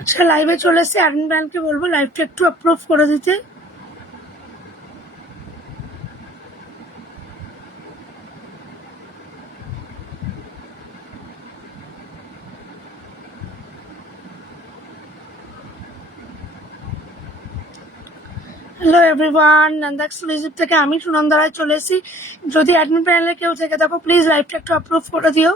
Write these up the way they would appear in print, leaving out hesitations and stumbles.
আচ্ছা, লাইভে চলে এসেছে। অ্যাডমিন ম্যামকে বলবো লাইভটা একটু অ্যাপ্রুভ করে দিতে। হ্যালো এভরিওয়ান, নন্দাক্স লিজিপ থেকে আমি সুনন্দা রায় চলে এসেছি। যদি অ্যাডমিন প্যানেলে কেউ থেকে থাকো প্লিজ লাইভটা একটু অ্যাপ্রুভ করে দিও।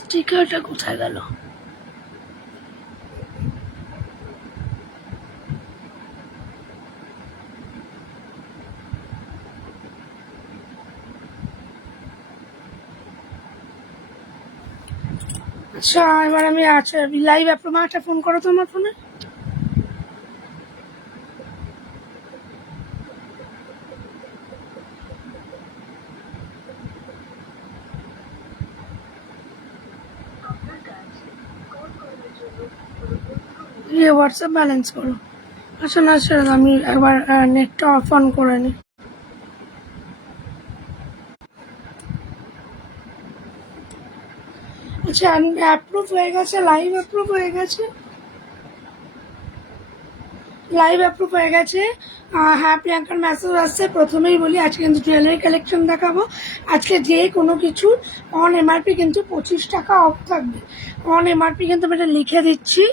স্টিকারটা কোথায় গেল? আচ্ছা, এবার আমি লাইভ অ্যাপ্রুভ। একটা ফোন করো তো আমার ফোনে। হোয়াটসঅ্যাপ ব্যালেন্স করো। আচ্ছা না স্যার, আমি একবার নেটটা অফ অন করে নিই। আচ্ছা, অ্যাপ্রুভ হয়ে গেছে, লাইভ অ্যাপ্রুভ হয়ে গেছে। লাইভ অ্যাপ্রুভ হয়ে গেছে। হ্যাঁ, প্রিয়াঙ্কার মেসেজ আসছে। প্রথমেই বলি আজকে কিন্তু জুয়েলারি কালেকশন দেখাবো। আজকে যে কোনো কিছু অন এমআরপি কিন্তু 25 টাকা অফ থাকবে। অন এমআরপি কিন্তু আমি এটা লিখে দিচ্ছি।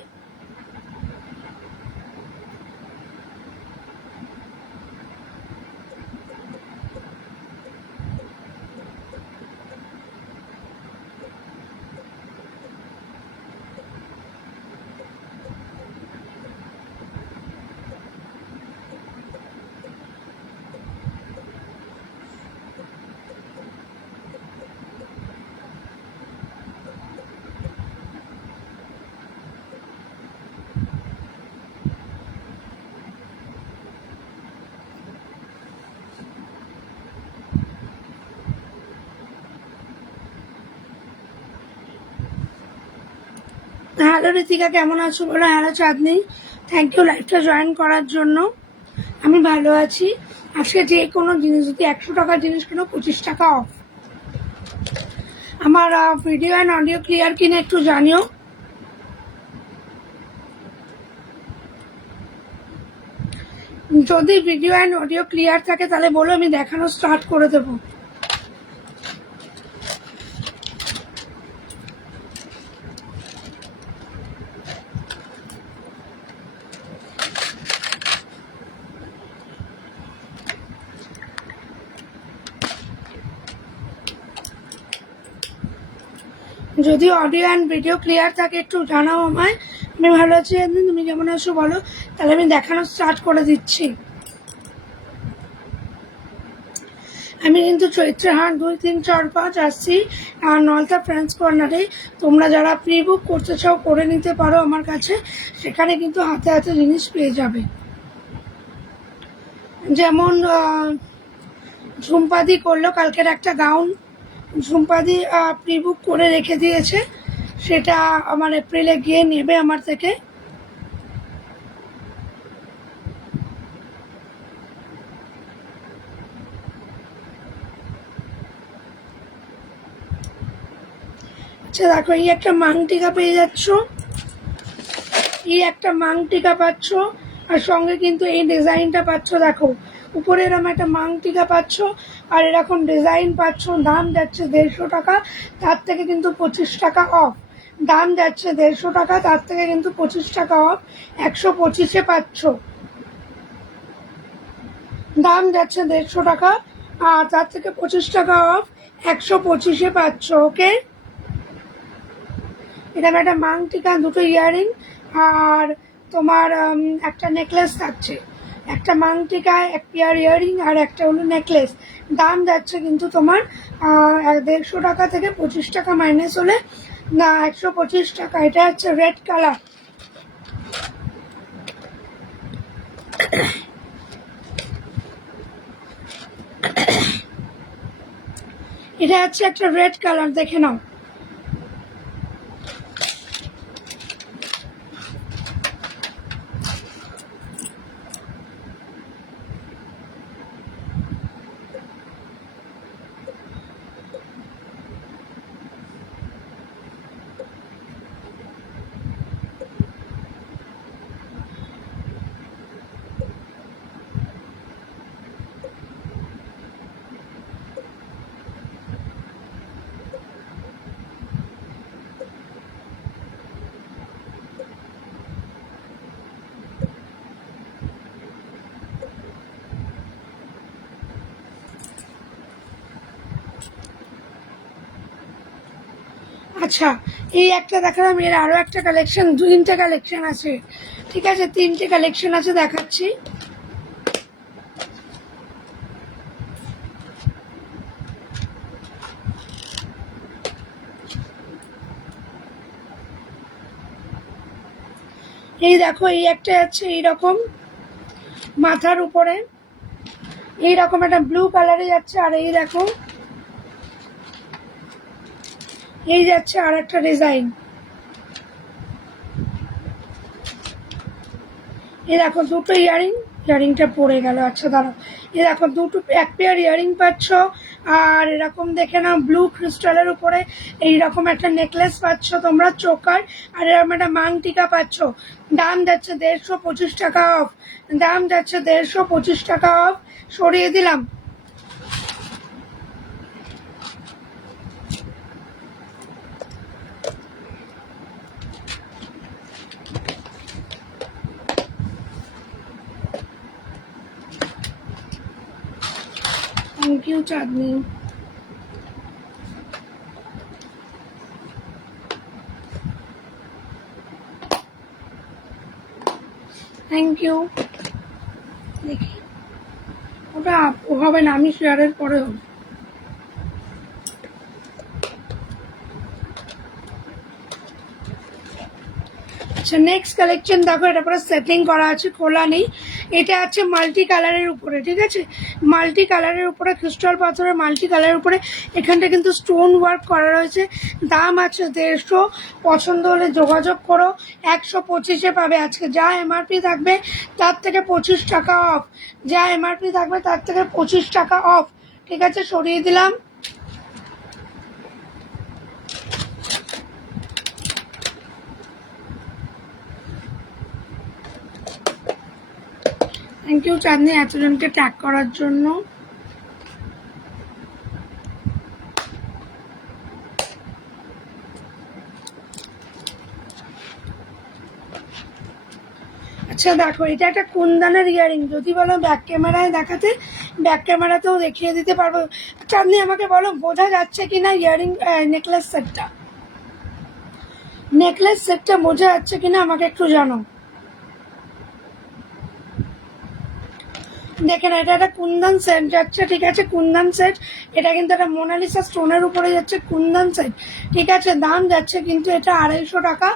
হ্যালো ঋতিকা, কেমন আছো বলো? হ্যালো চাঁদনি, থ্যাংক ইউ লাইভটা জয়েন করার জন্য। আমি ভালো আছি। আজকে যে কোনো জিনিস যদি 100 টাকার জিনিস কিনো 25 টাকা অফ। আমার ভিডিও অ্যান্ড অডিও ক্লিয়ার কিনা একটু জানিও। যদি ভিডিও অ্যান্ড অডিও ক্লিয়ার থাকে তাহলে বলো, আমি দেখানো স্টার্ট করে দেবো। যদি অডিও অ্যান্ড ভিডিও ক্লিয়ার থাকে একটু জানাও আমায়। আমি ভালো আছি। একদিন তুমি কেমন আছো বলো, তাহলে আমি দেখানো স্টার্ট করে দিচ্ছি। আমি কিন্তু চৈত্রের হাট 2, 3, 4, 5 আসছি আর নলতা ফ্রেন্ডস কর্নারে। তোমরা যারা প্রি বুক করতে চাও করে নিতে পারো আমার কাছে। সেখানে কিন্তু হাতে হাতে জিনিস পেয়ে যাবে। যেমন ঝুমপাদি করলো কালকের একটা গাউন। ঝুমপাদি প্রি বুক করে রেখে দিয়েছে, সেটা আমার এপ্রিলে গিয়ে নেবে আমার থেকে। আচ্ছা দেখো, এই একটা মাংটিকা পেয়ে যাচ্ছ, এই একটা মাংটিকা পাচ্ছ, আর সঙ্গে কিন্তু এই ডিজাইনটা পাচ্ছ। দেখো উপরে এরকম একটা মাংটিকা পাচ্ছ আর এরকম ডিজাইন পাচ্ছ। দাম যাচ্ছে 150 টাকা, তার থেকে কিন্তু 25 টাকা অফ। দাম যাচ্ছে 150 টাকা, তার থেকে কিন্তু 25 টাকা অফ। 125-এ পাচ্ছ। দাম যাচ্ছে 150 টাকা আর তার থেকে 25 টাকা অফ। 125-এ পাচ্ছ। ওকে, এরকম একটা মাংটিকা, দুটো ইয়াররিং আর তোমার একটা নেকলেস থাকছে। একটা মাংটিকায় এক পেয়ার ইয়াররিং আর একটা হলো নেকলেস। দাম যাচ্ছে কিন্তু তোমার 150 টাকা থেকে 25 টাকা মাইনাস হলে না 125 টাকা। এটা হচ্ছে রেড কালার। এটা হচ্ছে একটা রেড কালার, দেখে নাও। আচ্ছা, এই একটা দেখালাম, এর আরো একটা কালেকশন, তিনটে কালেকশন আছে, ঠিক আছে, তিনটে কালেকশন আছে, দেখাচ্ছি। এই দেখো, এই একটা আছে এইরকম মাথার উপরে, এইরকম একটা ব্লু কালারে যাচ্ছে, আর এই দেখো এই যাচ্ছে আর একটা ডিজাইন। এই দেখো দুটো ইয়ারিংটা পড়ে গেল। আচ্ছা দাঁড়াও, এই দেখো দুটো এক পেয়ার ইয়ারিং পাচ্ছ, আর এরকম দেখে নাও ব্লু ক্রিস্টালের উপরে এইরকম একটা নেকলেস পাচ্ছ তোমরা, চোকার, আর এরকম একটা মাংটিকা পাচ্ছ। দাম যাচ্ছে 150 টাকা অফ, দাম যাচ্ছে 150 টাকা অফ, সরিয়ে দিলাম। Thank you Chandni. Thank you. দেখি ওটা হবে না, আমি শেয়ারের পরে হবে। আচ্ছা নেক্সট কালেকশন দেখো, এটা পুরো সেটিং করা আছে, খোলা নেই। এটা আছে মাল্টি কালারের উপরে, ঠিক আছে, মাল্টি কালারের উপরে, ক্রিস্টাল পাথরের মাল্টি কালারের উপরে, এখানটা কিন্তু স্টোন ওয়ার্ক করা রয়েছে। দাম আছে 150, পছন্দ হলে যোগাযোগ করো। 125-এ পাবে আজকে, যা এমআরপি থাকবে তার থেকে 25 টাকা অফ, যা এমআরপি থাকবে তার থেকে 25 টাকা অফ, ঠিক আছে, সরিয়ে দিলাম। থ্যাংক ইউ চাঁদনি এতজনকে ট্যাগ করার জন্য। আচ্ছা দেখো, এটা একটা কুন্দনের ইয়ারিং, যদি বলো ব্যাক ক্যামেরায় দেখাতে, ব্যাক ক্যামেরাতেও দেখিয়ে দিতে পারবো। চাঁদনি আমাকে বলো বোঝা যাচ্ছে কিনা ইয়ারিং নেকলেস সেটটা, নেকলেস সেটটা বোঝা যাচ্ছে কিনা আমাকে একটু জানো। দেখেন এটা একটা কুন্দন সেট যাচ্ছে, ঠিক আছে, কুন্দন সেট, এটা কিন্তু একটা মোনালিসা স্টোনের উপরে যাচ্ছে, কুন্দন সেট, ঠিক আছে, দাম যাচ্ছে কিন্তু এটা 250 টাকা।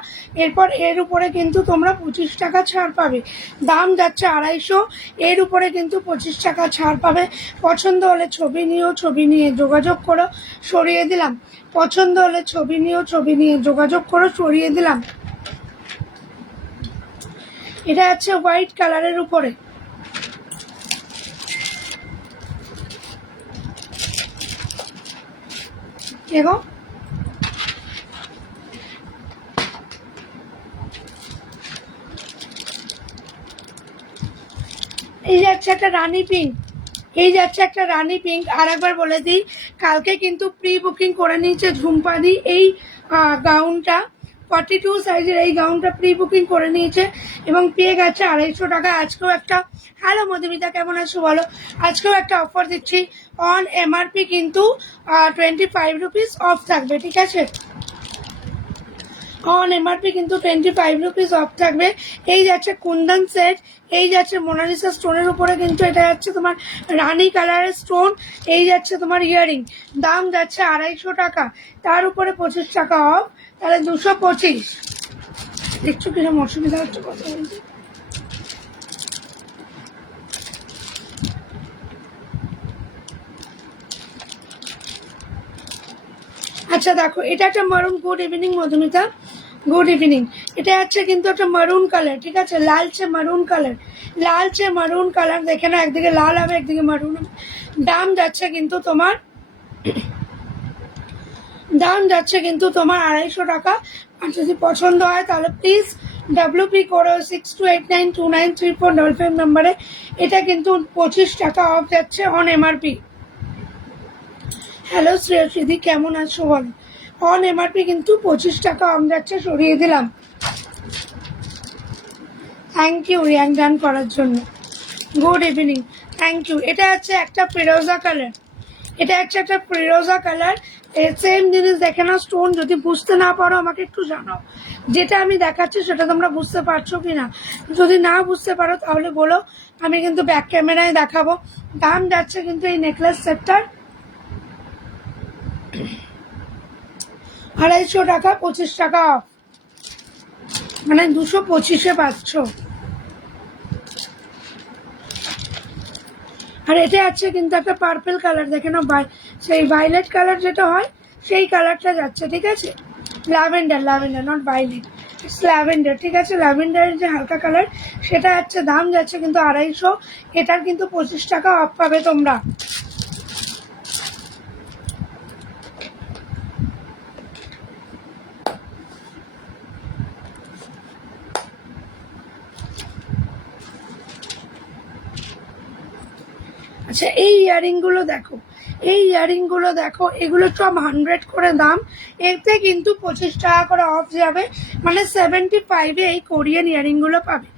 এরপর এর উপরে কিন্তু তোমরা 25 টাকা ছাড় পাবে, দাম যাচ্ছে 250, এর উপরে কিন্তু 25 টাকা ছাড় পাবে। পছন্দ হলে ছবি নিও, ছবি নিয়ে যোগাযোগ করো, সরিয়ে দিলাম। পছন্দ হলে ছবি নিও, ছবি নিয়ে যোগাযোগ করো, সরিয়ে দিলাম। এটা আছে হোয়াইট কালারের উপরে, দেখো এই যাচ্ছে একটা রানী পিঙ্ক, এই যাচ্ছে একটা রানী পিঙ্ক। আর একবার বলে দিই, কালকে কিন্তু প্রি বুকিং করে নিয়েছে ঝুম্পাদি এই গাউনটা, 42 সাইজের এই গাউনটা প্রি বুকিং করে নিয়েছে এবং পেয়ে গেছে 250 টাকা। আজকেও একটা, হ্যালো মধুমিতা কেমন আছো বলো, আজকেও একটা অফার দিচ্ছি, অন এমআরপি কিন্তু 25 রুপিস অফ থাকবে, ঠিক আছে, অন এমআরপি কিন্তু 25 রুপিস অফ থাকবে। এই যাচ্ছে কুন্দন সেট, এই যাচ্ছে মোনালিসা স্টোনের উপরে কিন্তু এটা যাচ্ছে তোমার রানী কালারের স্টোন, এই যাচ্ছে তোমার ইয়ারিং, দাম যাচ্ছে 250 টাকা, তার উপরে 25 টাকা অফ, তাহলে 225। দেখছো কিরকম অসুবিধা হচ্ছে কথা বলতে। আচ্ছা দেখো, এটা একটা মারুন, good evening Madhumita, good evening. এটা হচ্ছে কিন্তু একটা মারুন কালার, ঠিক আছে, লালচে মারুন কালার, লালচে মারুন কালার, দেখে না, একদিকে লাল হবে একদিকে মারুন হবে। দাম যাচ্ছে কিন্তু তোমার, দাম যাচ্ছে কিন্তু তোমার 250 টাকা। আর যদি পছন্দ হয় তাহলে প্লিজ WP করো 6289293455 নাম্বারে। এটা কিন্তু 25 টাকা অফ যাচ্ছে অন MRP। হ্যালো শ্রেয়সিদি, কেমন আছো বলো? অন MRP কিন্তু 25 টাকা অফ যাচ্ছে, সরিয়ে দিলাম। থ্যাংক ইউ রিয়াং ডান করার জন্য, গুড ইভিনিং, থ্যাংক ইউ। এটা হচ্ছে একটা ফিরোজা কালার, এটা হচ্ছে একটা ফিরোজা কালার, সেম জিনিস দেখে না। স্টোন যদি বুঝতে না পারো আমাকে একটু জানাও, যেটা আমি দেখাচ্ছি সেটা তোমরা বুঝতে পারছো কি না। যদি না বুঝতে পারো তাহলে বলো, আমি কিন্তু ব্যাক ক্যামেরায় দেখাবো। দাম যাচ্ছে কিন্তু এই নেকলেস সেটটার 250 টাকা, 25 টাকা অফ, মানে 225-এ পাচ্ছ। আর এটা আছে কিন্তু একটা পার্পল কালার, দেখে নাও, সেই ভাইলেট কালার যেটা হয় সেই কালারটা যাচ্ছে, ঠিক আছে, lavender, lavender not violate, it's lavender, ঠিক আছে, ল্যাভেন্ডারের যে হালকা কালার সেটা যাচ্ছে, দাম যাচ্ছে কিন্তু 250। এটার কিন্তু 25 টাকা অফ পাবে তোমরা। আচ্ছা এই ইয়ারিংগুলো দেখো, এই ইয়ারিংগুলো দেখো, এগুলো সব 100 করে দাম, এতে কিন্তু 25 টাকা করে অফ যাবে, মানে 75-এ এই কোরিয়ান ইয়ারিংগুলো পাবে,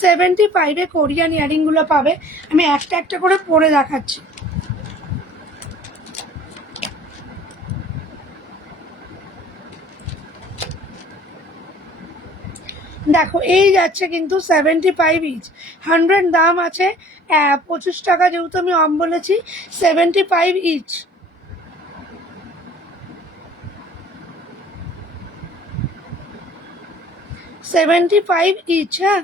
75-এ কোরিয়ান ইয়ারিংগুলো পাবে। আমি একটা একটা করে পরে দেখাচ্ছি। দেখো এই যাচ্ছে কিন্তু 75 ইচ, 100 দাম আছে, 25 টাকা যেহেতু আমি অফ বলেছি, 75 ইচ, 75 ইচ। হ্যাঁ,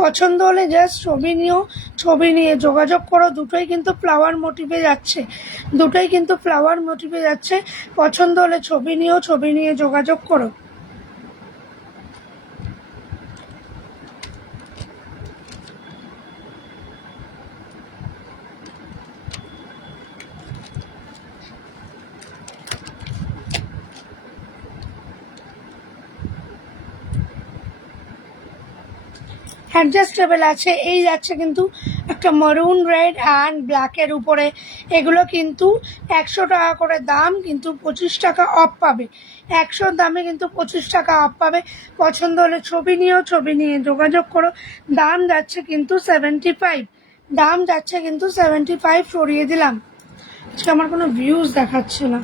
পছন্দ হলে জাস্ট ছবি নিও, ছবি নিয়ে যোগাযোগ করো। দুটোই কিন্তু ফ্লাওয়ার মোটিভে যাচ্ছে, দুটোই কিন্তু ফ্লাওয়ার মোটিভে যাচ্ছে। পছন্দ হলে ছবি নিও, ছবি নিয়ে যোগাযোগ করো। অ্যাডজাস্টেবল আছে। এই যাচ্ছে কিন্তু একটা মারুন রেড অ্যান্ড ব্ল্যাকের উপরে, এগুলো কিন্তু 100 টাকা করে দাম, কিন্তু 25 টাকা অফ পাবে, 100 দামে কিন্তু 25 টাকা অফ পাবে। পছন্দ হলে ছবি নিও, ছবি নিয়ে যোগাযোগ করো। দাম যাচ্ছে কিন্তু 75, দাম যাচ্ছে কিন্তু 75, সরিয়ে দিলাম। আজকে আমার কোনো ভিউজ দেখাচ্ছে না।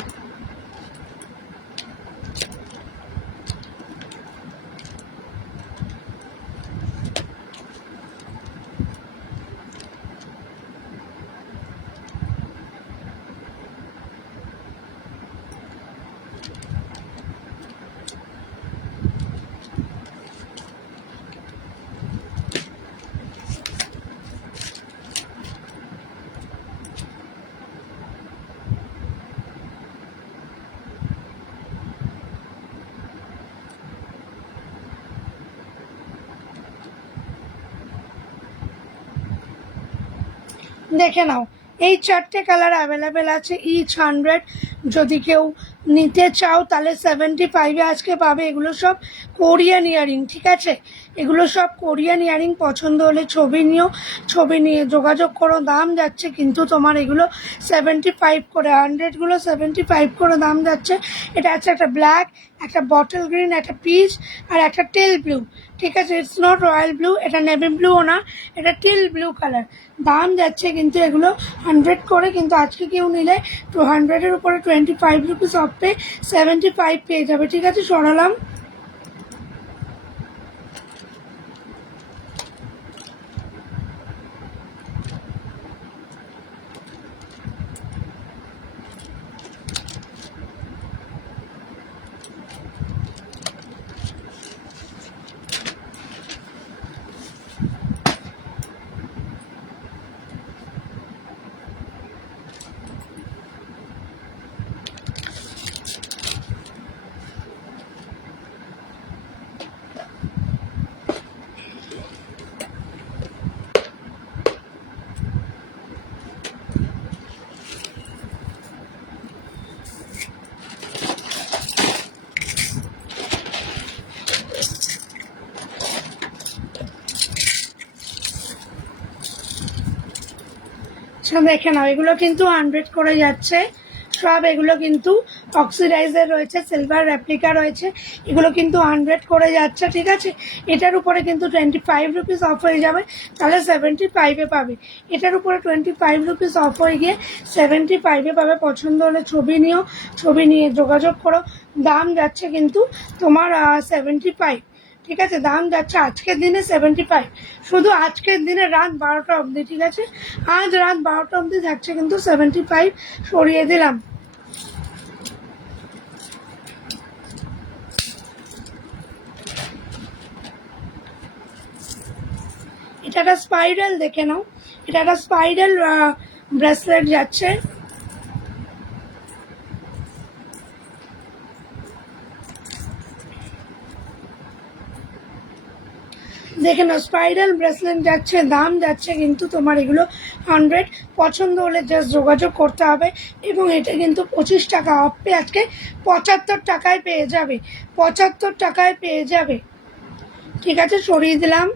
দেখে নাও, এই 4টে কালার অ্যাভেলেবেল আছে, ইচ 100। যদি কেউ নিতে চাও তাহলে 75-এ আজকে পাবে। এগুলো সব কোরিয়ান ইয়ারিং, ঠিক আছে, এগুলো সব কোরিয়ান ইয়ারিং। পছন্দ হলে ছবি নিও, ছবি নিয়ে যোগাযোগ করো। দাম যাচ্ছে কিন্তু তোমার এগুলো 75 করে, 100গুলো 75 করে দাম যাচ্ছে। এটা আছে একটা ব্ল্যাক, একটা বটল গ্রিন, একটা পিচ, আর একটা টেল ব্লু, ঠিক আছে, ইটস নট রয়্যাল ব্লু, এটা নেভি ব্লুও না, এটা টিল ব্লু কালার। দাম যাচ্ছে কিন্তু এগুলো 100 করে, কিন্তু আজকে কেউ নিলে 100-এর উপরে 25 রুপিস অফ পে 75 পেয়ে যাবে, ঠিক আছে, সরালাম। আচ্ছা দেখে নাও, এগুলো কিন্তু 100 করে যাচ্ছে সব। এগুলো কিন্তু অক্সিডাইজার রয়েছে, সিলভার রেপ্লিকা রয়েছে, এগুলো কিন্তু 100 করে যাচ্ছে, ঠিক আছে। এটার উপরে কিন্তু 25 রুপিস অফ হয়ে যাবে, তাহলে 75-এ পাবে। এটার উপরে 25 রুপিস অফ হয়ে গিয়ে 75-এ পাবে। পছন্দ হলে ছবি নিও, ছবি নিয়ে যোগাযোগ করো। দাম যাচ্ছে কিন্তু তোমার 75, ঠিক আছে। দাম যাচ্ছে আজকের দিনে 75, শুধু আজকের দিনে রাত 12টা অবধি, ঠিক আছে। আজ রাত 12টা অবধি থাকছে কিন্তু 75, সরিয়ে দিলাম। এটা একটা স্পাইরাল দেখে নাও, এটা একটা স্পাইরাল ব্রেসলেট যাচ্ছে। দেখে নাও, স্পাইরাল ব্রেসলেট যাচ্ছে, দাম যাচ্ছে কিন্তু তোমার এগুলো 100। পছন্দ হলে জাস্ট যোগাযোগ করতে হবে। এবং এটা কিন্তু 25 টাকা অফ পেয়ে আজকে 75 টাকায় পেয়ে যাবে, 75 টাকায় পেয়ে যাবে, ঠিক আছে। সরিয়ে দিলাম।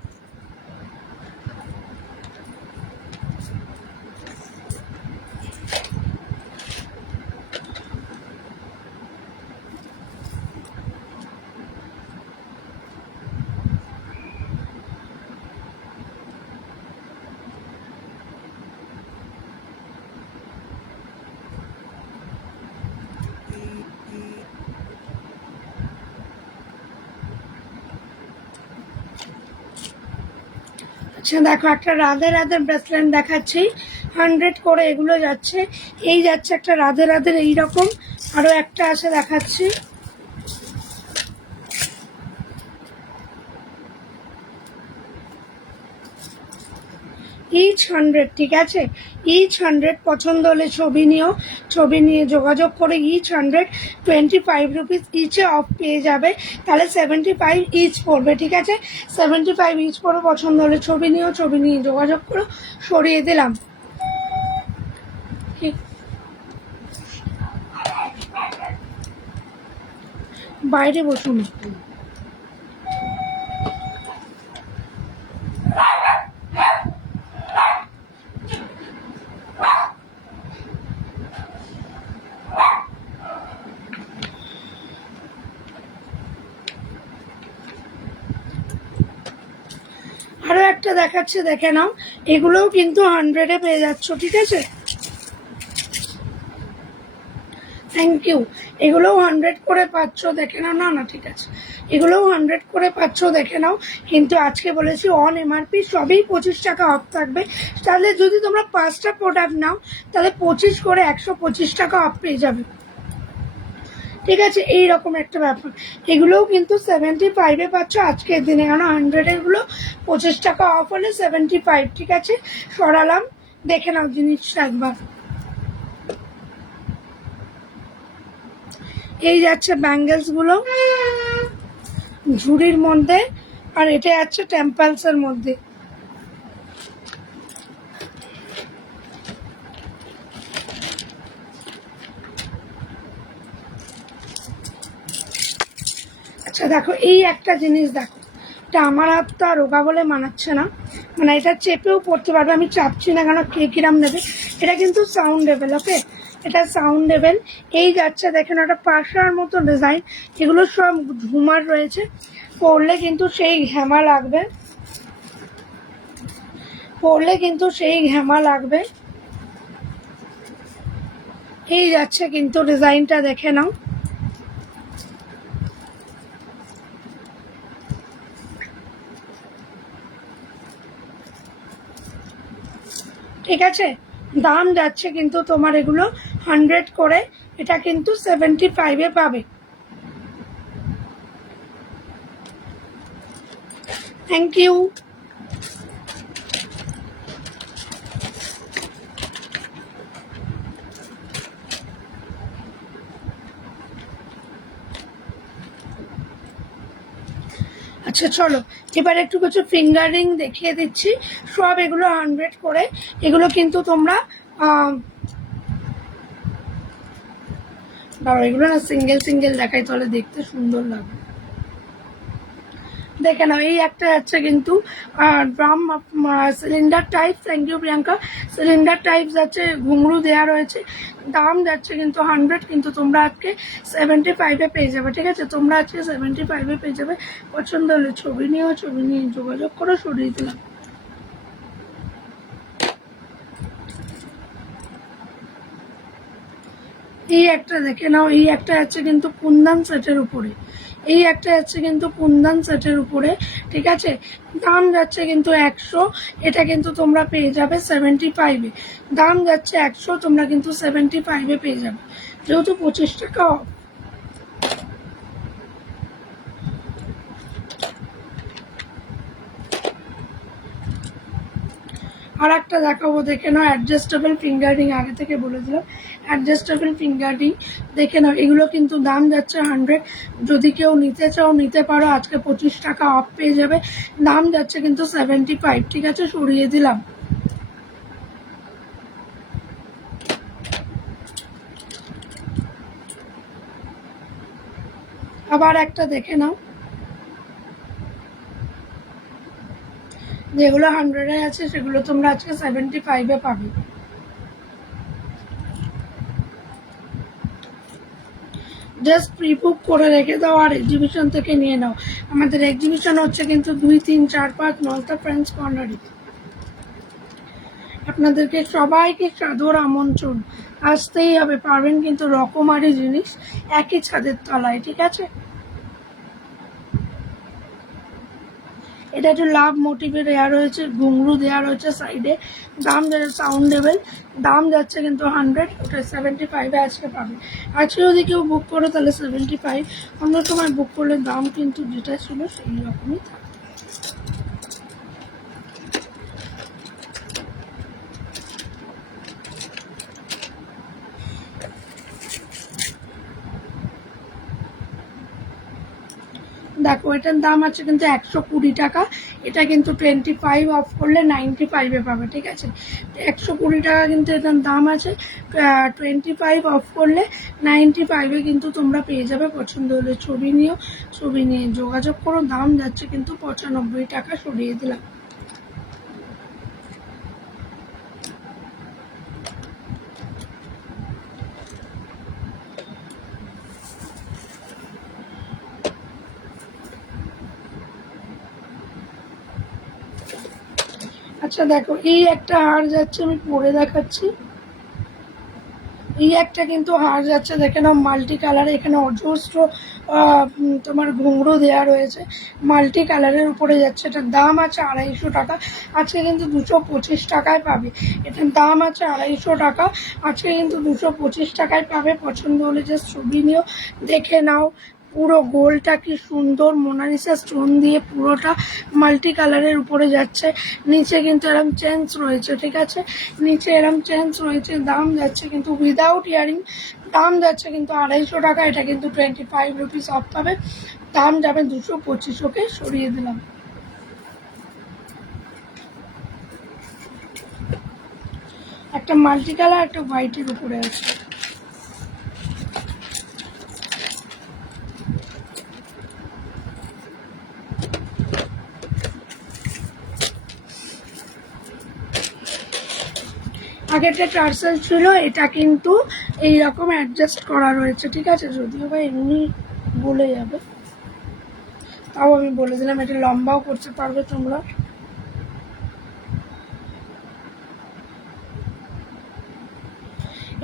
আচ্ছা দেখো, একটা রাধে রাধে ব্রেসলেট দেখাচ্ছি, 100 করে এগুলো যাচ্ছে। এই যাচ্ছে একটা রাধে রাধের এইরকম, আরো একটা আছে দেখাচ্ছি। ইচ 100, ঠিক আছে। ইচ 100, পছন্দ হলে ছবি নিও, ছবি নিয়ে যোগাযোগ করে ইচ 100 25 রুপিস ইচে অফ পেয়ে যাবে, তাহলে 75 ইচ পড়বে, ঠিক আছে। 75 ইচ পড়বে। পছন্দ হলে ছবি নিও, ছবি নিয়ে যোগাযোগ করো। সরিয়ে দিলাম। বাইরে বসুন। আরো একটা দেখাচ্ছে, দেখে নাও। এগুলোও কিন্তু 100-এ পেয়ে যাচ্ছ, ঠিক আছে। Thank you. এগুলোও 100 করে পাচ্ছ, দেখে নাও। না না, ঠিক আছে, এগুলোও 100 করে পাচ্ছ, দেখে নাও। কিন্তু আজকে বলেছি অন এমআরপি সবই 25 টাকা অফ থাকবে। তাহলে যদি তোমরা 5টা প্রোডাক্ট নাও, তাহলে 25 করে 125 টাকা অফ পেয়ে যাবে, ঠিক আছে। এইরকম একটা ব্যাপার। এগুলোও কিন্তু 75-এ পাচ্ছ আজকের দিনে, কারণ 100-এর গুলো 25 টাকা অফ হলে 75, ঠিক আছে। সরালাম, দেখে নাও জিনিসটা একবার। এই যাচ্ছে ব্যাঙ্গেলস গুলো ঝুড়ির মধ্যে, আর এটা যাচ্ছে টেম্পলস এর মধ্যে। আচ্ছা দেখো, এই একটা জিনিস দেখো, এটা আমার হাতটা রোগা বলে মানাচ্ছে না, মানে এটা চেপেও পড়তে পারবে, আমি চাপছি না কেন কে কিরাম নেবে। এটা কিন্তু সাউন্ডেবল, ওকে, এটা সাউন্ডেবল। এই যাচ্ছে দেখেন, একটা পাশার মতো ডিজাইন, এগুলো সব ঝুমার রয়েছে, পরলে কিন্তু সেই ঘ্যামা লাগবে, পরলে কিন্তু সেই ঘ্যামা লাগবে। এই যাচ্ছে কিন্তু ডিজাইনটা, দেখে নাও। ঠিক আছে, দাম যাচ্ছে কিন্তু তোমার এগুলো 100 করে, এটা কিন্তু 75-এ পাবে। Thank you. আচ্ছা চলো, এবার একটু কিছু ফিঙ্গারিং দেখিয়ে দিচ্ছি। সব এগুলো 100 করে। এগুলো কিন্তু তোমরা দাঁড়াও, এগুলো না সিঙ্গেল সিঙ্গেল দেখাই, তাহলে দেখতে সুন্দর লাগবে। দেখে নাও, এই একটা যাচ্ছে কিন্তু drum cylinder type. Thank you Priyanka. Cylinder type যাচ্ছে, ঘুঙরু দেওয়া রয়েছে, দাম যাচ্ছে কিন্তু 100, কিন্তু তোমরা আজকে 75-এ পেয়ে যাবে। ঠিক আছে, তোমরা আজকে 75-এ পেয়ে যাবে। পছন্দ হলে ছবি নিয়েও, ছবি নিয়ে যোগাযোগ করো, সরিয়ে দিলাম। এই একটা দেখে নাও, এই একটা আছে কিন্তু কুন্দন সেটের উপরে, এই একটা যাচ্ছে কিন্তু কুন্দন সেটের উপরে। ঠিক আছে, দাম যাচ্ছে কিন্তু 100, এটা কিন্তু তোমরা পেয়ে যাবে 75-এ। দাম যাচ্ছে 100, তোমরা কিন্তু 75-এ পেয়ে যাবে, যেহেতু 25 টাকা অফ। আর একটা দেখাবো, দেখে নাও অ্যাডজাস্টেবল ফিঙ্গার রিং, আগে থেকে বলে দিলাম অ্যাডজাস্টেবল ফিঙ্গার রিং। দেখে নাও, এগুলো কিন্তু দাম যাচ্ছে 100, যদি কেউ নিতে চাও নিতে পারো, আজকে 25 টাকা অফ পেয়ে যাবে। দাম যাচ্ছে কিন্তু 75। ঠিক আছে, সরিয়ে দিলাম। আবার একটা দেখে নাও, যেগুলো 100-এ আছে সেগুলো তোমরা আজকে 75-এ পাবে। জাস্ট প্রি বুক করে রেখে দাও আর এক্সিবিশন থেকে নিয়ে নাও। আমাদের এক্সিবিশন হচ্ছে কিন্তু 2, 3, 4, 5 নলতা ফ্রেন্ডস কর্নারে। আপনাদেরকে সবাইকে সাদর আমন্ত্রণ, আসতেই হবে, পারবেন কিন্তু রকমারি জিনিস একই ছাদের তলায়। ঠিক আছে, এটা একটু লাভ মোটিভে দেওয়া রয়েছে, ঘুংরু দেওয়া রয়েছে সাইডে। দাম যাচ্ছে সাউন্ডেবল, দাম যাচ্ছে কিন্তু 100, ওটা 75-এ আজকে পাবে। আজকে যদি কেউ বুক করো তাহলে 75, অন্য সময় বুক করলে দাম কিন্তু যেটা ছিল সেই রকমই থাকে। দেখো, এটার দাম আছে কিন্তু 120 টাকা, এটা কিন্তু 25 অফ করলে 95-এ পাবে। ঠিক আছে, 120 টাকা কিন্তু এটার দাম আছে, 25 অফ করলে 95-এ কিন্তু তোমরা পেয়ে যাবে। পছন্দ হলে ছবি নিও, ছবি নিয়ে যোগাযোগ করো। দাম যাচ্ছে কিন্তু 95 টাকা, সরিয়ে দিলাম। আচ্ছা দেখো, এই একটা হার যাচ্ছে, আমি পরে দেখাচ্ছি। এই একটা কিন্তু হার যাচ্ছে, দেখে নাও মাল্টি কালার, এখানে অজস্র তোমার ঘুঙরু দেওয়া রয়েছে, মাল্টি কালারের উপরে যাচ্ছে। এটার দাম আছে 250 টাকা, আজকে কিন্তু 225 টাকায় পাবে। এটার দাম আছে 250 টাকা, আজকে কিন্তু 225 টাকায় পাবে। পছন্দ হলে যে ছবি নিও, দেখে নাও। পুরো গোলটা কি সুন্দর মোনালিসা স্টোন দিয়ে পুরোটা মাল্টি কালারের উপরে যাচ্ছে। নিচে কিন্তু এরম চেঞ্জ রয়েছে। ঠিক আছে, নিচে এরম চেঞ্জ রয়েছে। দাম যাচ্ছে কিন্তু উইদাউট ইয়ারিং, দাম যাচ্ছে কিন্তু 250 টাকা, এটা কিন্তু 25 রুপিস অফ পাবে। দাম যাবে 225, ওকে সরিয়ে দিলাম। একটা মাল্টি কালার, একটা হোয়াইটের উপরে আছে। আগেরটা টার্সেল ছিল, এটা কিন্তু এইরকম অ্যাডজাস্ট করা রয়েছে। ঠিক আছে, যদিও বা এমনি বলে যাবে, তাও আমি বলে দিলাম, এটা লম্বাও করতে পারবে তোমরা।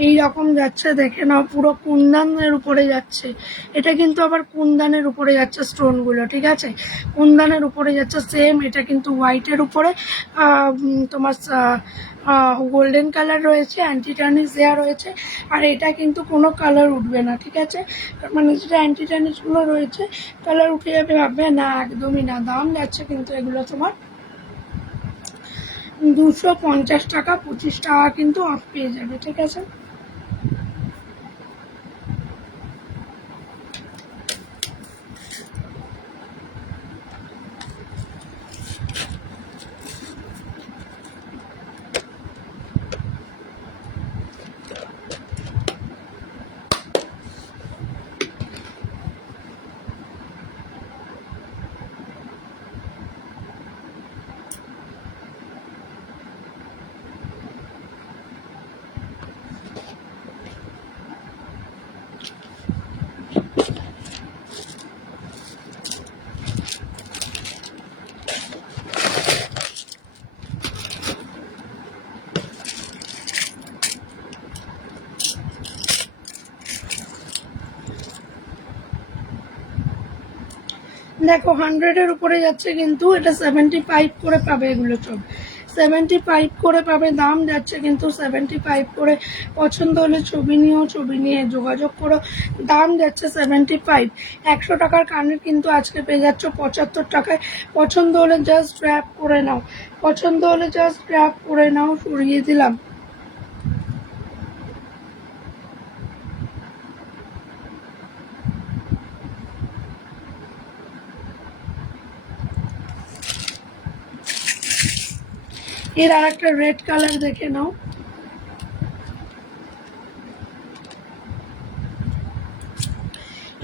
এই রকম যাচ্ছে, দেখে নাও, পুরো কুন্দানের উপরে যাচ্ছে। এটা কিন্তু আবার কুন্দানের উপরে যাচ্ছে স্টোনগুলো। ঠিক আছে, কুন্দানের উপরে যাচ্ছে সেম। এটা কিন্তু হোয়াইটের উপরে তোমার গোল্ডেন কালার রয়েছে, অ্যান্টি টার্নিশ দেওয়া রয়েছে। আর এটা কিন্তু কোনো কালার উঠবে না। ঠিক আছে, মানে যেটা অ্যান্টি টার্নিশগুলো রয়েছে কালার উঠে যাবে ভাববে না, একদমই না। দাম যাচ্ছে কিন্তু এগুলো তোমার 250 টাকা, 25 টাকা কিন্তু অফ পেয়ে যাবে। ঠিক আছে, দেখো 100-এর উপরে যাচ্ছে, কিন্তু এটা 75 করে পাবে। এগুলো সব 75 করে পাবে, দাম যাচ্ছে কিন্তু 75 করে। পছন্দ হলে ছবি নিও, ছবি নিয়ে যোগাযোগ করো। দাম যাচ্ছে 75। 100 টাকার কানের কিন্তু আজকে পেয়ে যাচ্ছ 75 টাকায়। পছন্দ হলে জাস্ট গ্র্যাব করে নাও, পছন্দ হলে জাস্ট গ্র্যাব করে নাও। সরিয়ে দিলাম। এর আর একটা রেড কালার দেখে নাও।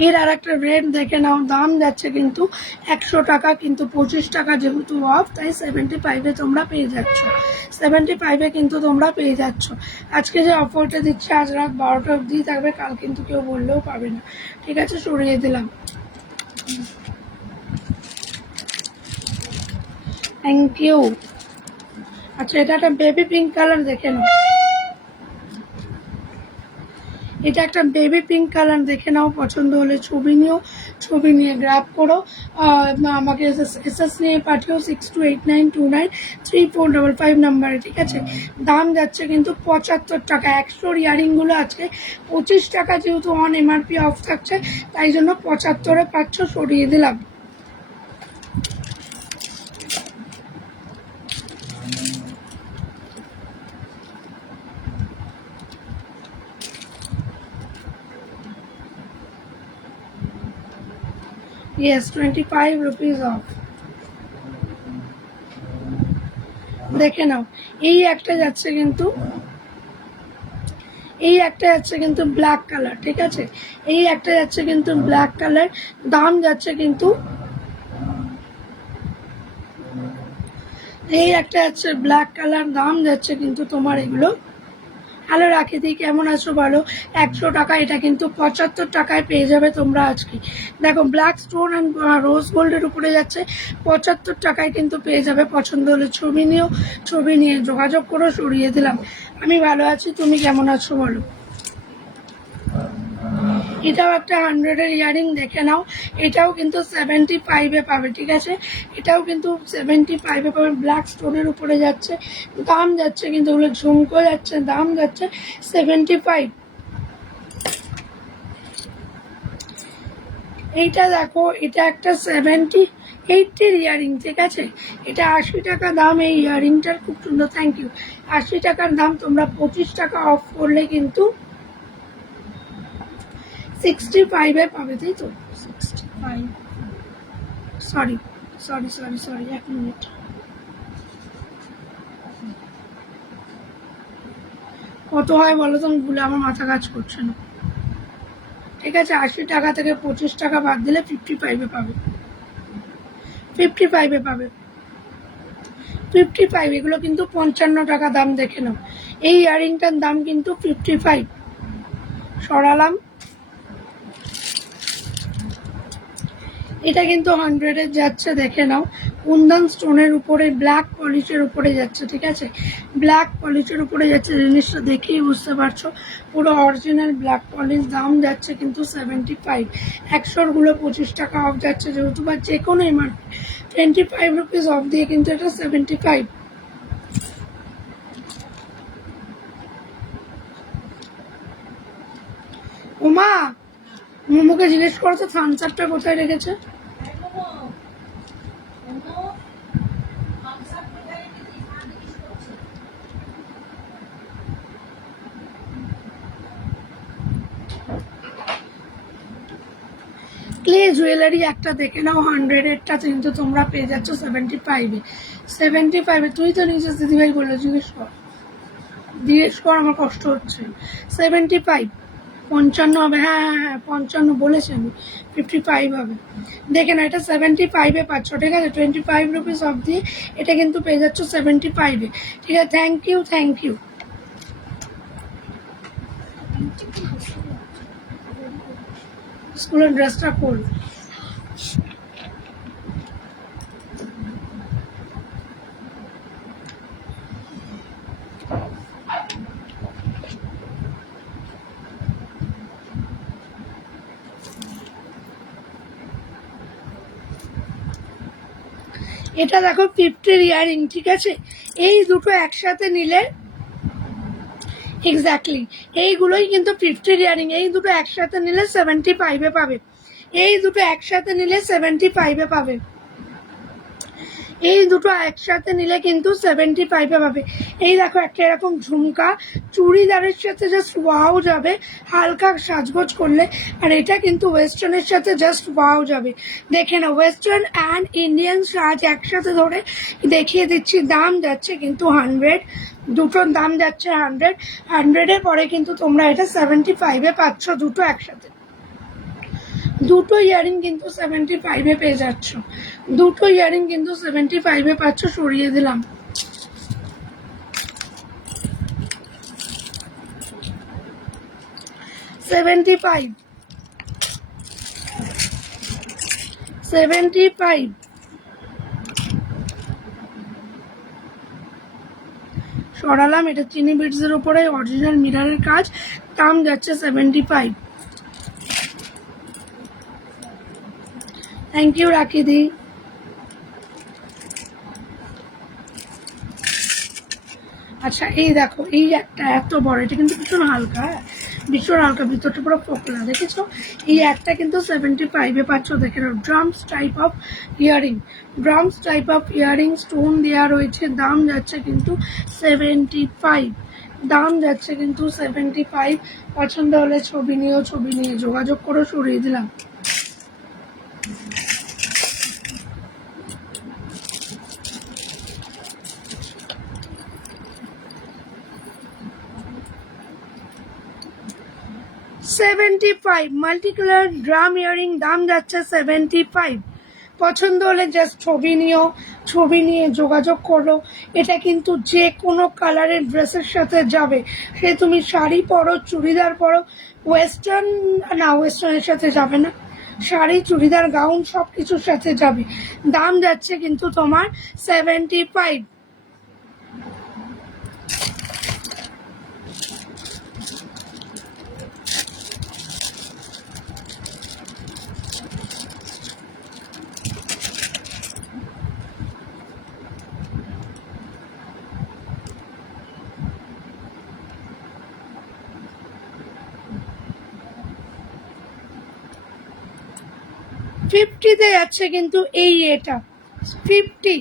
এর আর একটা রেড দেখে নাও। দাম যাচ্ছে কিন্তু 100 টাকা, কিন্তু 25 টাকা যেহেতু অফ, তাই 75-এ তোমরা পেয়ে যাচ্ছ। 75-এ কিন্তু তোমরা পেয়ে যাচ্ছ। আজকে যে অফারটা দিচ্ছে আজ রাত 12টা অবধি থাকবে, কাল কিন্তু কেউ বললেও পাবে না। ঠিক আছে, সরিয়ে দিলাম। Thank you. আচ্ছা, এটা একটা বেবি পিঙ্ক কালার দেখে নাও। এটা একটা বেবি পিঙ্ক কালার দেখে নাও। পছন্দ হলে ছবি নিও, ছবি নিয়ে গ্র্যাব করো। আমাকে এসএস নিয়ে পাঠিও 6289293455 নাম্বারে। ঠিক আছে, দাম যাচ্ছে কিন্তু 75 টাকা। 100-র ইয়ারিংগুলো আছে 25 টাকা, যেহেতু অন এমআরপি অফ থাকছে তাই জন্য 75-এ পাচ্ছ। সরিয়ে দিলাম। Yes, 25 rupees off. দেখে নাও। এই একটা যাচ্ছে কিন্তু, এই একটা যাচ্ছে কিন্তু ব্ল্যাক কালার। ঠিক আছে, এই একটা যাচ্ছে কিন্তু ব্ল্যাক কালার। দাম যাচ্ছে কিন্তু, এই একটা যাচ্ছে ব্ল্যাক কালার, দাম যাচ্ছে কিন্তু তোমার এগুলো। হ্যালো রাখিদি, কেমন আছো বলো? 100 টাকা। এটা কিন্তু 75 টাকায় পেয়ে যাবে তোমরা আজকে। দেখো, ব্ল্যাক স্টোন অ্যান্ড রোজ গোল্ডের উপরে যাচ্ছে 75 টাকায় কিন্তু পেয়ে যাবে। পছন্দ হলে ছবি নিও, ছবি নিয়ে যোগাযোগ করো। সরিয়ে দিলাম। আমি ভালো আছি, তুমি কেমন আছো বলো? এটাও একটা 100-এর ইয়ারিং দেখে নাও। এটাও কিন্তু 75-এ পাবে। ঠিক আছে, এটাও কিন্তু 75-এ পাবে। ব্ল্যাক স্টোনের উপরে যাচ্ছে, দাম যাচ্ছে কিন্তু ওগুলো ঝুমকো যাচ্ছে, দাম যাচ্ছে 75। এইটা দেখো, এটা একটা 80-এর ইয়ারিং। ঠিক আছে, এটা 80 টাকা দাম। এই ইয়ারিংটার খুব সুন্দর। Thank you. 80 টাকার দাম। তোমরা 25 টাকা অফ করলে কিন্তু 65-এ পাবে, তাই তো? 65, sorry sorry sorry sorry, 1 minute. কত হয় বলো তো? আমি ভুলে, আমার মাথা কাজ করছে না। ঠিক আছে, 80 টাকা থেকে 25 টাকা বাদ দিলে 55-এ পাবে। 55-এ পাবে। 55। এগুলো কিন্তু 55 টাকা দাম। দেখে নাও, এই ইয়ারিংটার দাম কিন্তু 55। সরালাম। এটা কিন্তু 100-এর যাচ্ছে। দেখে নাও, কুন্দন স্টোনের উপরে ব্ল্যাক পলিশের উপরে যাচ্ছে। ঠিক আছে, ব্ল্যাক পলিশের উপরে যাচ্ছে। জিনিসটা দেখেই বুঝতে পারছো পুরো অরিজিনাল ব্ল্যাক পলিশ। দাম যাচ্ছে কিন্তু 75। 100-গুলো 25 টাকা অফ যাচ্ছে যেহেতু, বা যে কোনো এমআরপি 25 রুপিস অফ দিয়ে কিন্তু এটা 75। ওমা, মোমোকে জিজ্ঞেস করো তো থামস আপটা কোথায় রেখেছে। ক্লে জুয়েলারি একটা দেখে নাও। 100-এরটা কিন্তু তোমরা পেয়ে যাচ্ছ 75-এ। 75-এ। তুই তো নিজের দিদিভাই বললো, জিজ্ঞেস কর, জিজ্ঞেস কর, আমার কষ্ট হচ্ছে। 75। 55 হবে। হ্যাঁ হ্যাঁ হ্যাঁ, 55 বলেছি আমি। 55 হবে। দেখে না, এটা 75-এ পাচ্ছ। ঠিক আছে, 25 রুপিস অফ দিয়ে এটা কিন্তু পেয়ে যাচ্ছ 75-এ। ঠিক আছে, থ্যাংক ইউ, থ্যাংক ইউ। স্কুলের ড্রেসটা পর। এটা দেখো 50 ইয়ারিং, ঠিক আছে। এই দুটো একসাথে নিলে এক্স্যাক্টলি এইগুলোই কিন্তু 50 ইয়ারিং, এই দুটো একসাথে নিলে 75-এ পাবে, এই দুটো একসাথে নিলে 75-এ পাবে, এই দুটো একসাথে নিলে কিন্তু 75-এ পাবে। এই দেখো একটা এরকম ঝুমকা চুড়িদারের সাথে জাস্ট ওয়াও যাবে হালকা সাজগোজ করলে, আর এটা কিন্তু ওয়েস্টার্নের সাথে জাস্ট ওয়াও যাবে। দেখে না, ওয়েস্টার্ন অ্যান্ড ইন্ডিয়ান সাজ একসাথে ধরে দেখিয়ে দিচ্ছি। দাম যাচ্ছে কিন্তু 100, দুটোর দাম যাচ্ছে 100-এর পরে কিন্তু তোমরা এটা 75-এ পাচ্ছ দুটো একসাথে। দুটো ইয়ারিং কিন্তু 75-এ পেয়ে যাচ্ছ, দুটো ইয়ারিং কিন্তু 75-এ পাচ্ছ। সরিয়ে দিলাম। $75 সরালাম। এটা চিনি বিটসের উপরে অরিজিনাল মিররের কাজ, দাম যাচ্ছে 75। থ্যাংক ইউ রাখি দি। আচ্ছা এই দেখো, এই একটা এত বড়, এটা কিন্তু ভীষণ হালকা, হ্যাঁ ভীষণ হালকা, ভিতরটা পুরো ফোকলা, দেখেছো? এই একটা কিন্তু 75-এ পাচ্ছ। দেখে নাও, drums type of earring, drums type of earring stone দেওয়া রয়েছে, দাম যাচ্ছে কিন্তু 75, দাম যাচ্ছে কিন্তু 75। পছন্দ হলে ছবি নিয়েও, ছবি নিয়ে যোগাযোগ করে সরিয়ে দিলাম। $75 মাল্টি কালার ড্রাম ইয়ারিং, দাম যাচ্ছে 75। পছন্দ হলে জাস্ট ছবি নিও, ছবি নিয়ে যোগাযোগ করো। এটা কিন্তু যে কোনো কালারের ড্রেসের সাথে যাবে, সে তুমি শাড়ি পরো, চুড়িদার পরো, ওয়েস্টার্ন না ওয়েস্টার্নের সাথে যাবে না, শাড়ি চুড়িদার গাউন সব কিছুর সাথে যাবে। দাম যাচ্ছে কিন্তু তোমার 75। ফিফটিতে যাচ্ছে কিন্তু এই এটা 50,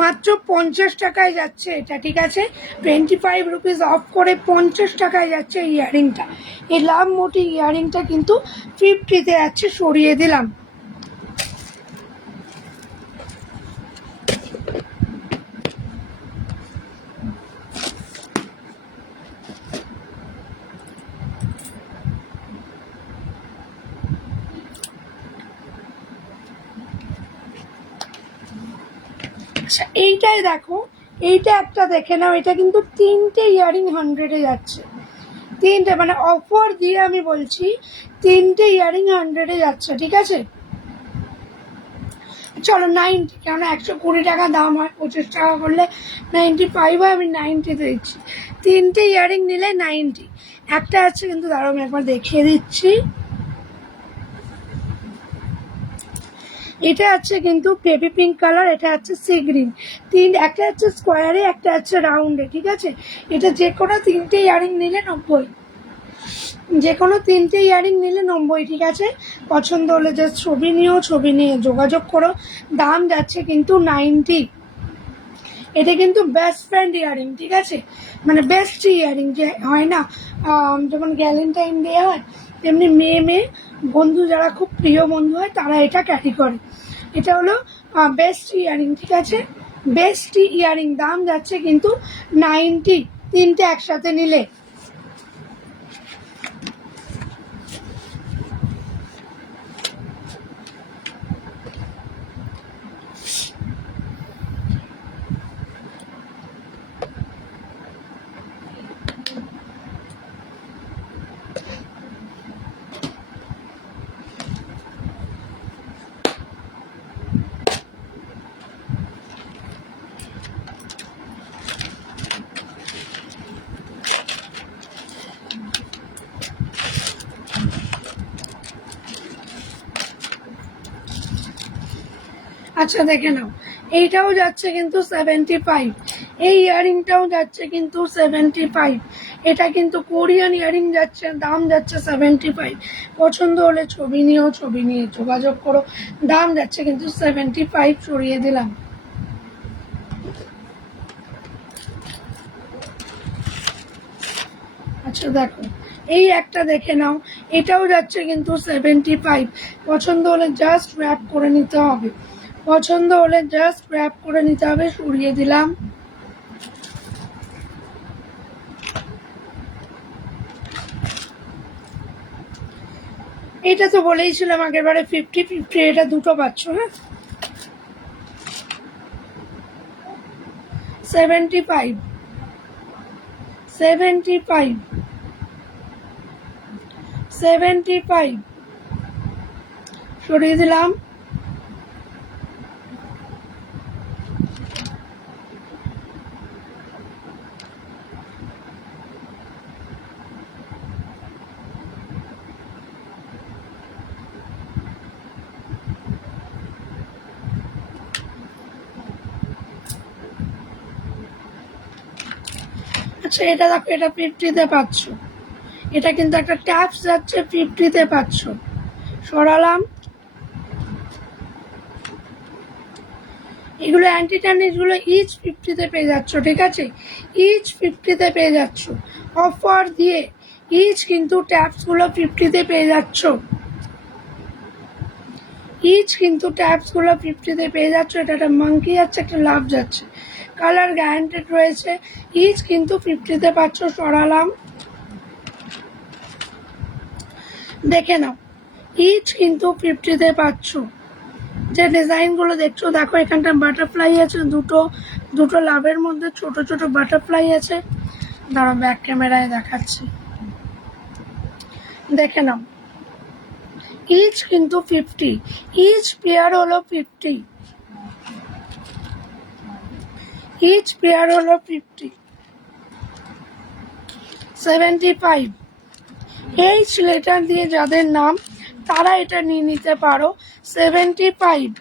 মাত্র 50 টাকায় যাচ্ছে এটা, ঠিক আছে। 25 রুপিস অফ করে 50 টাকায় যাচ্ছে এই ইয়ারিংটা। এই লাভ মোটি ইয়ারিংটা কিন্তু 50-তে যাচ্ছে, সরিয়ে দিলাম। আচ্ছা এইটাই দেখো, এইটা একটা দেখে নাও, এটা কিন্তু 3টে ইয়ারিং 100-এ যাচ্ছে, 3টে, মানে অফার দিয়ে আমি বলছি 3টে ইয়ারিং 100-এ যাচ্ছে, ঠিক আছে। চলো 90, কেননা 120 টাকা দাম হয়, 25 টাকা করলে 95 হয়, আমি 90-তে দিচ্ছি। 3টে ইয়ারিং নিলে 90। একটা আছে কিন্তু, দাঁড়াও আমি একবার দেখিয়ে দিচ্ছি। এটা আছে কিন্তু বেবি পিঙ্ক কালার, এটা আছে সি গ্রিন, একটা আছে স্কোয়ারে, একটা আছে রাউন্ডে, ঠিক আছে। এটা যে কোনো 3টে ইয়ারিং নিলে 90, যে কোনো 3টে ইয়ারিং নিলে 90, ঠিক আছে। পছন্দ হলে জাস্ট ছবি নিও, ছবি নিয়ে যোগাযোগ করো। দাম যাচ্ছে কিন্তু 90। এটা কিন্তু বেস্ট ফ্রেন্ড ইয়ারিং, ঠিক আছে, মানে বেস্ট ইয়ারিং যে হয় না, যেমন গ্যালেন্টাইন ডে হয় তেমনি মেয়ে মেয়ে বন্ধু যারা খুব প্রিয় বন্ধু হয় তারা এটা ক্যারি করে। এটা হলো বেস্ট ইয়ারিং, ঠিক আছে, বেস্ট ইয়ারিং। দাম যাচ্ছে কিন্তু 90, 3টে একসাথে নিলে। আচ্ছা দেখে নাও, এইটাও যাচ্ছে কিন্তু 75। এই ইয়ারিংটাও যাচ্ছে কিন্তু 75। এটা কিন্তু কোরিয়ান ইয়ারিং যাচ্ছে, দাম যাচ্ছে 75। পছন্দ হলে ছবি নিয়ে যোগাযোগ করো। দাম যাচ্ছে কিন্তু 75। সরিয়ে দিলাম। আচ্ছা দেখো, এই একটা দেখে নাও, এটাও যাচ্ছে কিন্তু 75। পছন্দ হলে জাস্ট র্যাপ করে নিতে হবে, পছন্দ হলে জাস্ট র্যাপ করে নিতে হবে। সরিয়ে দিলাম। এটা তো বলেইছিলাম আগেরবারে 50-50, এটা দুটো পাচ্ছ। হ্যাঁ, 75 75 75। সরিয়ে দিলাম। আচ্ছা এটা দেখো, এটা 50-তে পাচ্ছ। এটা কিন্তু একটা ট্যাপস যাচ্ছে, 50-তে পাচ্ছ। সরালাম। এগুলো অ্যান্টি ট্যানিশগুলো ইচ 50-তে পেয়ে যাচ্ছ, ঠিক আছে? ইচ 50-তে পেয়ে যাচ্ছ অফার দিয়ে। ইচ কিন্তু ট্যাপসগুলো 50-তে পেয়ে যাচ্ছ। ইচ কিন্তু ট্যাপসগুলো 50-তে পেয়ে যাচ্ছ। এটা একটা মাঙ্কি যাচ্ছে, একটা লাভ যাচ্ছে, কালার গ্যারান্টেড রয়েছে। ইচ কিন্তু 50-তে পাচ্ছ। সরালাম। দেখে নাও, ইচ কিন্তু 50-তে পাচ্ছ। যে ডিজাইনগুলো দেখছো, দেখো এখানটা বাটারফ্লাই আছে, দুটো দুটো লাভের মধ্যে ছোট ছোট বাটারফ্লাই আছে। দাঁড়াও ব্যাক ক্যামেরায় দেখাচ্ছি, দেখে নাও। ইচ কিন্তু 50, ইচ পেয়ার হলো 50, ইচ পেয়ার হলো 50। 75। এইচ লেটার দিয়ে যাদের নাম, তারা এটা নিয়ে নিতে পারো। 75।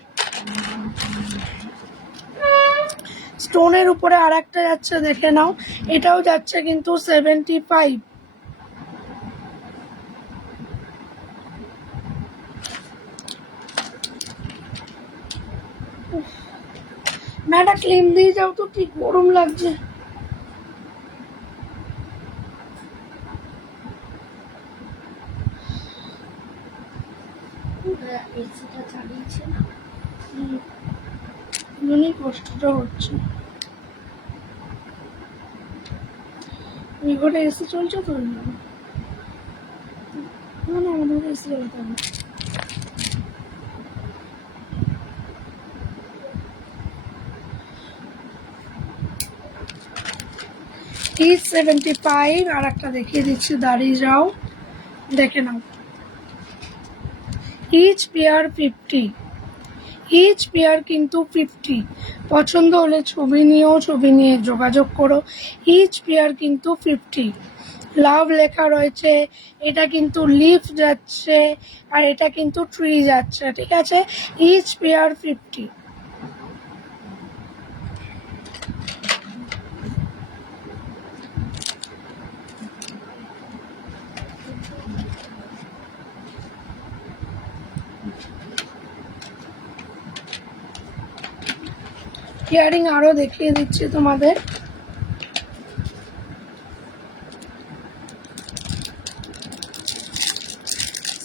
স্টোনের উপরে আর একটা যাচ্ছে, দেখে নাও। এটাও যাচ্ছে কিন্তু 75। ম্যাডা ক্লিম দিয়ে যাও তো, কি গরম লাগছে। এসিটা চালিয়েছে না, জন্যই কষ্টটা হচ্ছে। এই ঘরে এসি চলছে তো, না না আমাদের এসি চালাতে হবে। ইচ 75। আর একটা দেখিয়ে দিচ্ছি, দাঁড়িয়ে যাও, দেখে নাও। ইচ পেয়ার 50, ইচ পেয়ার কিন্তু 50। পছন্দ হলে ছবি নিয়ে যোগাযোগ করো। ইচ পেয়ার কিন্তু 50। লাভ লেখা রয়েছে, এটা কিন্তু লিফ যাচ্ছে, আর এটা কিন্তু ট্রি যাচ্ছে, ঠিক আছে? Each pair 50। ইয়ারিং আরো দেখিয়ে দিচ্ছি তোমাদের।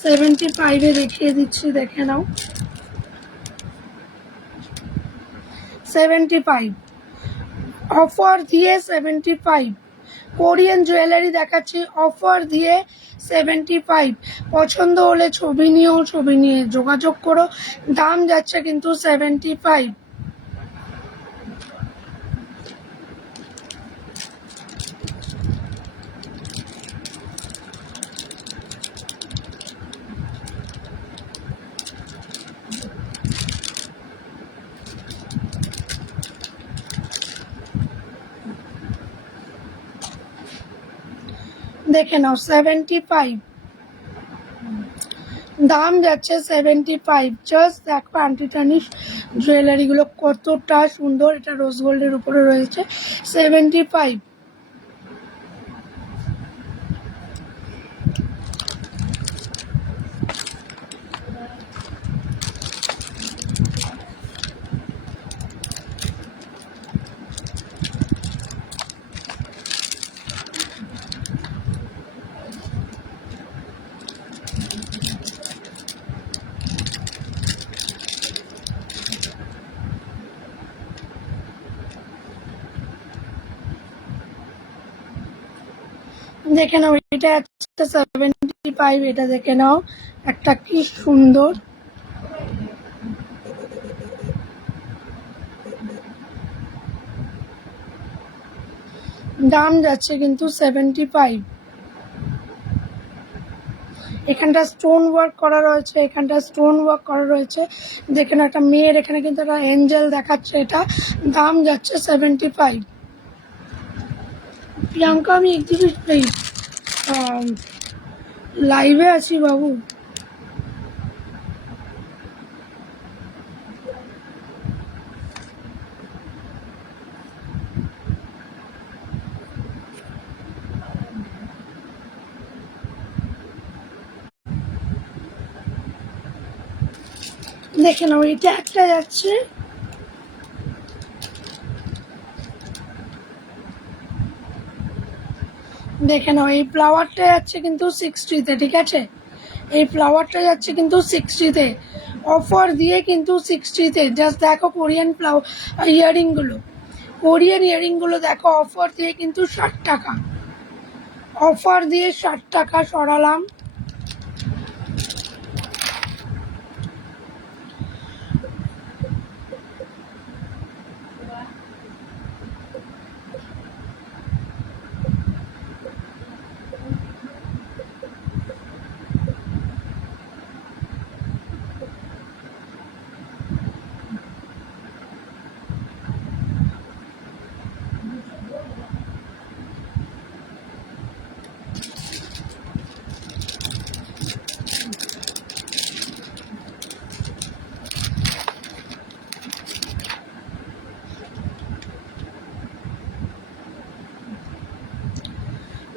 সেভেন্টি 75-এ দেখিয়ে দিচ্ছি, দেখে নাও। 75 অফার দিয়ে 75। কোরিয়ান জুয়েলারি দেখাচ্ছি অফার দিয়ে 75। পছন্দ হলে ছবি নিয়ে যোগাযোগ করো। দাম যাচ্ছে কিন্তু 75। দেখে নাও 75। দাম যাচ্ছে 75। জাস্ট দেখো আন্টিটানিস জুয়েলারিগুলো কতটা সুন্দর। এটা রোজ গোল্ডের উপরে রয়েছে 75। দেখে নাও এটা হচ্ছে 75। এটা দেখে নাও একটা কি সুন্দর। দাম যাচ্ছে কিন্তু 75। এখানটা স্টোন ওয়ার্ক করা রয়েছে, এখানটা স্টোন ওয়ার্ক করা রয়েছে। দেখে নাও একটা মেয়ের এখানে কিন্তু একটা এঞ্জেল দেখাচ্ছে। এটা দাম যাচ্ছে 75। প্রিয়াঙ্কা আমি এক্সিবিশন লাইভে আছি বাবু। দেখে নাও এটা একটা যাচ্ছে, দেখে নাও এই ফ্লাওয়ারটা যাচ্ছে কিন্তু 60-তে। ঠিক আছে, এই ফ্লাওয়ারটা যাচ্ছে কিন্তু 60-তে, অফার দিয়ে কিন্তু 60-তে। জাস্ট দেখো কোরিয়ান ইয়ারিংগুলো, কোরিয়ান ইয়ারিংগুলো দেখো অফার দিয়ে কিন্তু 60 টাকা, অফার দিয়ে 60 টাকা সরালাম।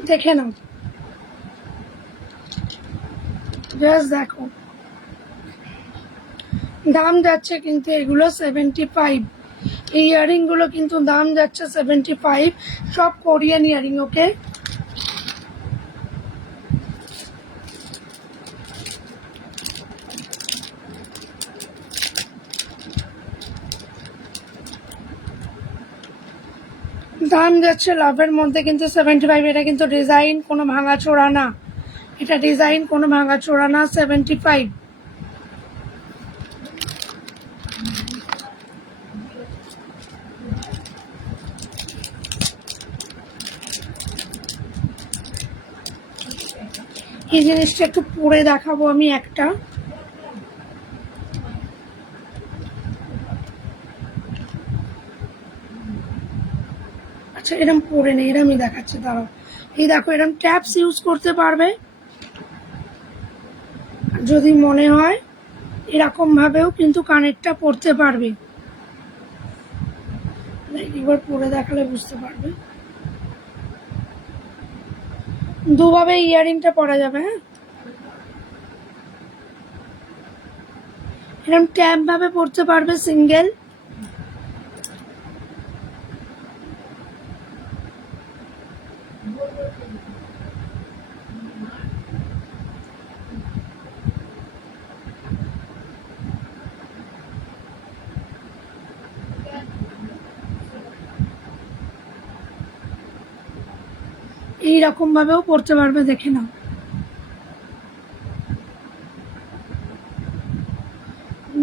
দেখে নাও, জাস্ট দেখো দাম যাচ্ছে কিন্তু এগুলো 75। এই ইয়ারিংগুলো কিন্তু দাম যাচ্ছে 75, সব কোরিয়ান ইয়ারিং। ওকে, দাম যাচ্ছে লাভের মধ্যে কিন্তু 75। এটা কিন্তু ডিজাইন কোনো ভাঙাচোরা না, এটা ডিজাইন কোনো ভাঙাচোরা না, 75। এই জিনিসটা একটু পরে দেখাবো আমি একটা। আচ্ছা এরম পরে নেই, এরমই দেখাচ্ছে, দাঁড়াও। এই দেখো এরম ট্যাপস ইউজ করতে পারবে, যদি মনে হয় এরকম ভাবেও কিন্তু কানেরটা পরতে পারবে। একবার পরে দেখালে বুঝতে পারবে। দুভাবে ইয়ারিংটা পরা যাবে। হ্যাঁ, এরকম ট্যাপ ভাবে পরতে পারবে সিঙ্গেল। এইরকম ভাবেও পরতে পারবে, দেখে নাও।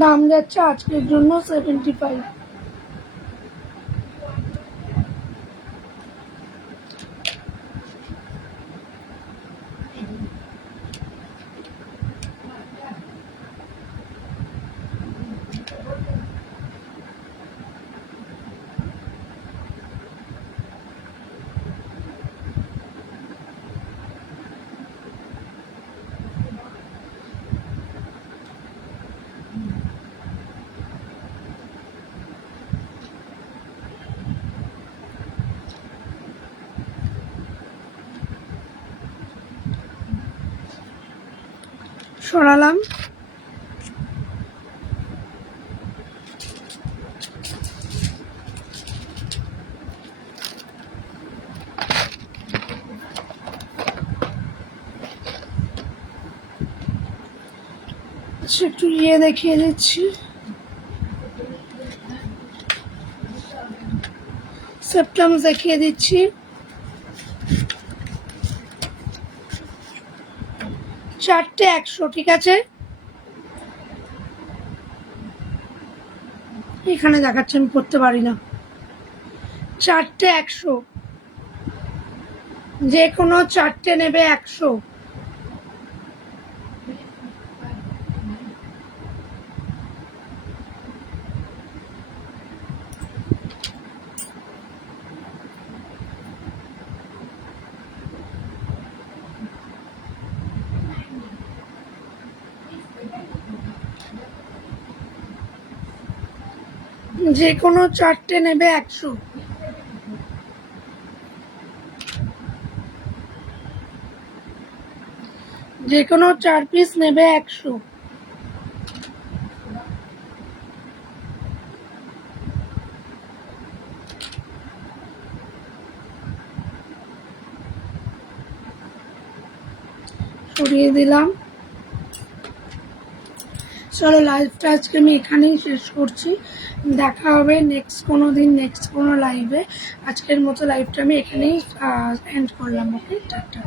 দাম যাচ্ছে আজকের জন্য 75। সরালাম। আচ্ছা, একটু দেখিয়ে দিচ্ছি। সেপ্টামস দেখিয়ে দিচ্ছি। 4টে 100, ঠিক আছে? এখানে দেখাচ্ছে, আমি পড়তে পারি না। 4টে 100, যে কোনো 4টে নেবে 100। যে কোনো 4টে নেবে 100। যে কোনো 4 পিস নেবে 100। সরিয়ে দিলাম। চলো, লাইভটা আজকে আমি এখানেই শেষ করছি। দেখা হবে নেক্সট কোনো দিন, নেক্সট কোনো লাইভে। আজকের মতো লাইভটা আমি এখানেই এন্ড করলাম। ওকে, টাটা।